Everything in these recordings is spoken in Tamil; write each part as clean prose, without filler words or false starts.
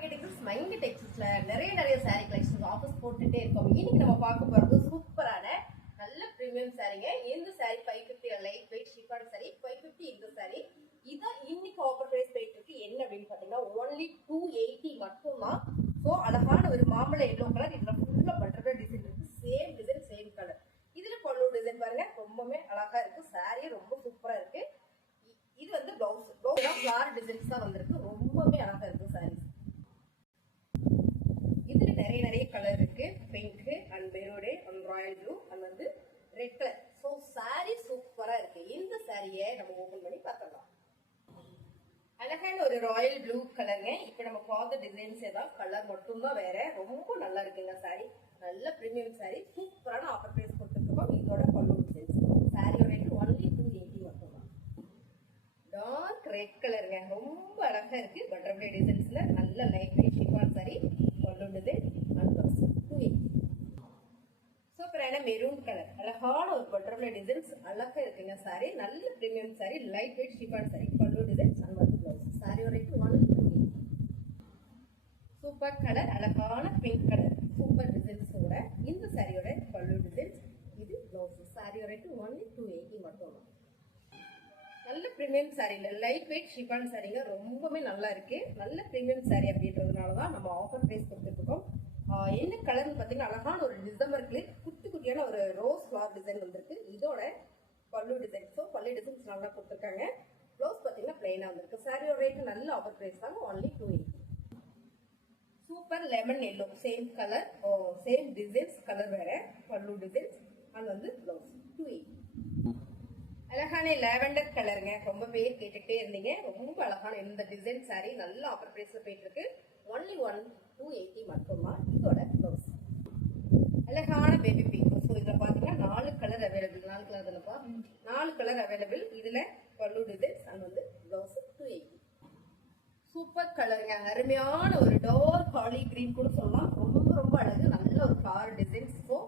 மைண்ட் டெக்ஸ்டைல்ஸ்ல நிறைய saree collections ஆஃபர்ஸ் போட்டுட்டே இருக்கோம். இன்னைக்கு நம்ம பார்க்க போறது சூப்பரான நல்ல பிரீமியம் சாரீங்க. இந்த saree 550 light weight chiffon saree 550 இந்த saree. இத இன்னைக்கு ஆஃபர் பிரைஸ் போயிட்டு இருக்கு. என்ன அப்படின்னு பாத்தீங்கன்னா only 280 மட்டும் தான். சோ அழகான ஒரு மாம்பழ எல்லோ கலர், இதுல ஃபுல்லா பட்டர்ஃப்ளை டிசைன் இருக்கு. Same design same colour. இதுல பல்லு டிசைன் பாருங்க, ரொம்பவே அழகா இருக்கு. saree ரொம்ப சூப்பரா இருக்கு. இது வந்து பிளவுஸ் ஃபிளார் டிசைன்ஸ் தான் வந்திருக்கு. ரொம்பவே அழகா இருக்கு saree. இதுல நிறைய கலர் இருக்கு. Pink and maroon and Royal blue and வந்து ரெட் கலர். சோ saree சூப்பரா இருக்கு. இந்த சாரியை நம்ம ஓபன் பண்ணி பார்க்கலாம். அழகான ஒரு ராயல் ப்ளூ கலருங்க. இப்போ நம்ம பார்த்த டிசைன்ஸ் ஏதாவது கலர் மட்டும் தான் வேற. ரொம்ப நல்லா இருக்குங்க saree. நல்ல பிரீமியம் saree. சூப்பரான ஆஃபர் பிரைஸ் கொடுத்துருக்கோம். இதோட பல்லு டிசைன்ஸ். சாரியோட ரேட் only 280 மட்டும் தான். டார்க் ரெட் கலருங்க, ரொம்ப அழகா இருக்கு. பட்டர்ஃப்ளை டிசைன்ஸ்ல நல்ல லைட் வெயிட் ஷிஃபான் saree. பல்லு டிசைன் அண்ட் பிளவுஸ் 280. சூப்பரான மெரூன் கலர், அழகான ஒரு பட்டர்ஃப்ளை டிசைன்ஸ் அழகா இருக்குங்க saree. நல்ல premium saree, light weight chiffon saree. பல்லு டிசைன்ஸ் அண்ட் வந்து பிளவுஸ். சாரியோட ரேட் only 280. சூப்பர் கலர், அழகான பிங்க் கலர், சூப்பர் டிசைன்ஸோட இந்த சாரியோட பல்லு டிசைன்ஸ், இது பிளவுஸ். சாரியோட ரேட் only 280 மட்டும் தான். நல்ல பிரீமியம் சாரியில லைட் வெயிட் ஷிஃபான் சாரிங்க, ரொம்பவே நல்லா இருக்கு. நல்ல பிரீமியம் சாரி அப்படின்றதுனால தான் நம்ம ஆஃபர் பிரைஸ் கொடுத்துருக்கோம். என்ன கலர்னு பார்த்தீங்கன்னா அழகான ஒரு டிசம்பர் கிளிக் குட்டி குட்டியான ஒரு ரோஸ் ஃபிளார் டிசைன் வந்திருக்கு. இதோட பல்லு டிசைன். ஸோ பல்லு டிசைன்ஸ் நல்லா கொடுத்துருக்காங்க. ப்ளவுஸ் பார்த்தீங்கன்னா பிளைனா வந்திருக்கு. சாரியோட ரேட் நல்ல ஆஃபர் பிரைஸ் தாங்க, only 280. Super lemon yellow, same colour same designs, colour வேற, பல்லு டிசைன்ஸ் அண்ட் வந்து ப்ளவுஸ் 280. அழகான லாவெண்டர் கலருங்க, ரொம்ப பேர் கேட்டுக்கிட்டே இருந்தீங்க. ரொம்ப அழகான இந்த டிசைன் சாரி நல்ல ஆஃபர் பிரைஸ்ல போயிட்டு இருக்கு. only 280 மட்டும்தான். இதோட ப்ளவுஸ் அழகான பேபி பிங்க். ஸோ இதுல பாத்தீங்கன்னா 4 கலர் அவைலபிள். 4 கலர் தானப்பா, 4 கலர் அவைலபிள். இதுல பல்லு டிசைன்ஸ் அண்ட் வந்து ப்ளவுஸ் 280. சூப்பர் கலருங்க, அருமையான ஒரு டார்க் ஹாலி கிரீன் கூட சொல்லலாம். ரொம்ப அழகு, நல்ல ஒரு ஃபிளார் டிசைன்ஸ். ஸோ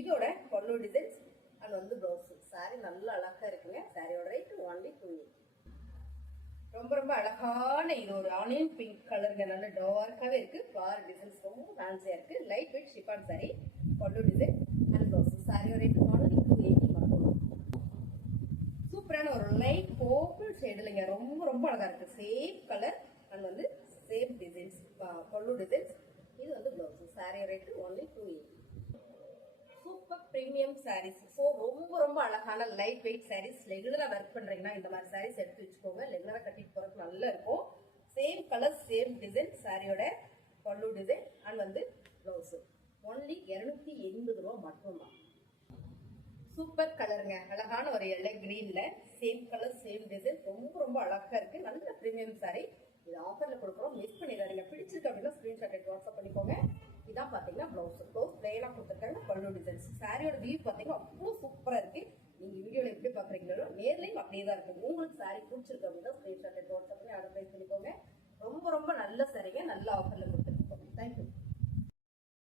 இதோட பல்லு டிசைன்ஸ் அண்ட் வந்து ப்ளவுஸ். சாரி நல்ல அழகா இருக்குங்க. சாரியோட ரேட் only 280. ரொம்ப அழகான இது ஒரு ஆனியன் பிங்க் கலருங்க, நல்ல டார்க்காவே இருக்கு. ஃபிளார் டிசைன்ஸ் ரொம்ப ஃபேன்சியா இருக்கு. லைட் வெயிட் ஷிஃபான் சாரி, பல்லு டிசைன் அண்ட் ப்ளவுஸ். சாரியோட ரேட் only 280 மட்டும். சூப்பரான ஒரு லைட் பர்பிள் ஷேடுலங்க, ரொம்ப அழகா இருக்கு. சேம் கலர் அண்ட் வந்து சேம் டிசைன்ஸ், பல்லு டிசைன்ஸ். இது வந்து blouse. Sari rate only 280. Super premium saris. So ரொம்ப அழகான லைட் வெயிட் சாரீஸ். ரெகுலரா ஒர்க் பண்றீங்கன்னா இந்த மாதிரி சாரீஸ் எடுத்து வச்சுக்கோங்க. ரெகுலரா கட்டிட்டு போறதுக்கு நல்லா இருக்கும். சேம் கலர் சேம் டிசைன், சாரியோட பல்லு டிசைன் அண்ட் வந்து ப்ளவுஸ். only 280 ரூபா மட்டும் தான். சூப்பர் கலருங்க, அழகான ஒரு எல்லோ கிரீன்ல சேம் கலர் சேம் டிசைன், ரொம்ப அழகா இருக்கு. நல்ல பிரீமியம் சாரி. இது ஆஃபர்ல கொடுக்குறோம், மிஸ் பண்ணிடாதீங்க. பிடிச்சிருக்கு அப்படின்னா ஸ்கிரீன்ஷாட் எடுத்து வாட்ஸ்அப் பண்ணிக்கோங்க. இதான் பாத்தீங்கன்னா ப்ளவுஸ் பிளைனா கொடுத்துருக்காங்க. பல்லு டிசைன்ஸ். சாரியோட வியூ பாத்தீங்கன்னா அவ்வளோ சூப்பரா இருக்கு. நீங்க வீடியோல எப்படி பாக்குறீங்களோ நேர்லயும் அப்படியே தான் இருக்கு. உங்களுக்கு சாரி பிடிச்சிருக்கு அப்படின்னா ஸ்கிரீன்ஷாட் எடுத்து வாட்ஸ்அப் பண்ணி ஆர்டர் பிளேஸ் பண்ணிக்கோங்க. ரொம்ப நல்ல சாரிங்க, நல்ல ஆஃபர்ல